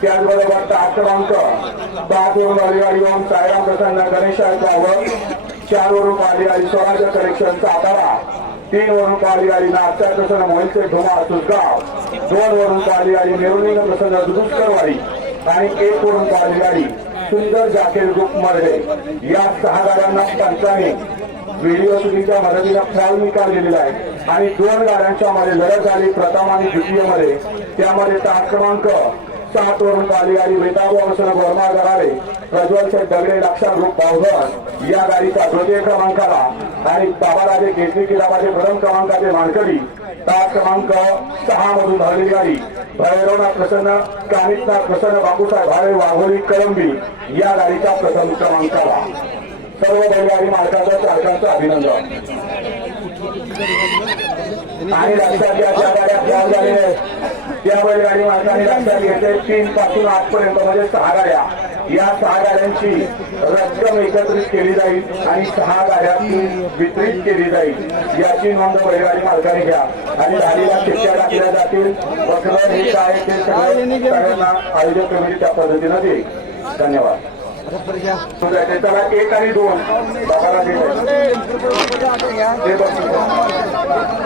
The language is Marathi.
त्याचबरोबर तास क्रमांक पाच वरून आली ओम सायराम प्रसन्न गणेश गावं चार वरून पाहिली स्वराज्य कलेक्शन सातारा तीन वरून पाहिली गाडी नागच्या प्रसन्न मोहिते धुमा सुसगाव दोन वरून पाहिली गाडी निरुलिंग प्रसन्न दुष्करवाडी. आणि एक वरून पाहिली सुंदर जाकीर ग्रुप मर्डे या सहा गाड्यांना पंचाने व्हिडिओ शूटिंगच्या मदतीनं फॅल निकाल दिलेला आहे. आणि दोन गाड्यांच्या मध्ये लढत झाली प्रथम आणि द्वितीयमध्ये त्यामध्ये तास क्रमांक सात वरून पाहिली गाडी वेताबू अंशन गोरमाळ गराडे प्रज्वल शेठ दगडे लक्षा ग्रुप पावघर या गाडीचा द्वितीय क्रमांकाला आणि बाबाराजे केसरी किल्लाबाचे प्रथम क्रमांकाचे मानकरी तास क्रमांक सहा मधून भरली गाडी भैरवनाथ प्रसन्न कानितनाथ प्रसन्न बापूसाहेब भावे वाघोली कळंबी या गाडीचा प्रथम क्रमांकाला सर्व बैलगाडी मालकाचं चालकांचं अभिनंदन आणि लक्षात घ्या ज्या गाड्या या झालेल्या आहेत बैलगाडी मालकाने लक्षात घेतले तीन पासून आठपर्यंत म्हणजे सहा गाड्या. या सहा गाड्यांची रक्कम एकत्रित केली जाईल आणि सहा गाड्या वितरित केली जाईल. याची नोंद बैलगाडी मालकाने घ्या. आणि गाडीला शिक्षा टाकल्या जातील. बसलं हे काय ते सगळ्यांना आयोजक कमिटी त्या पद्धतीनं देईल. धन्यवाद. त्याला एक आणि दोन. बाबाला दिले ते बघ.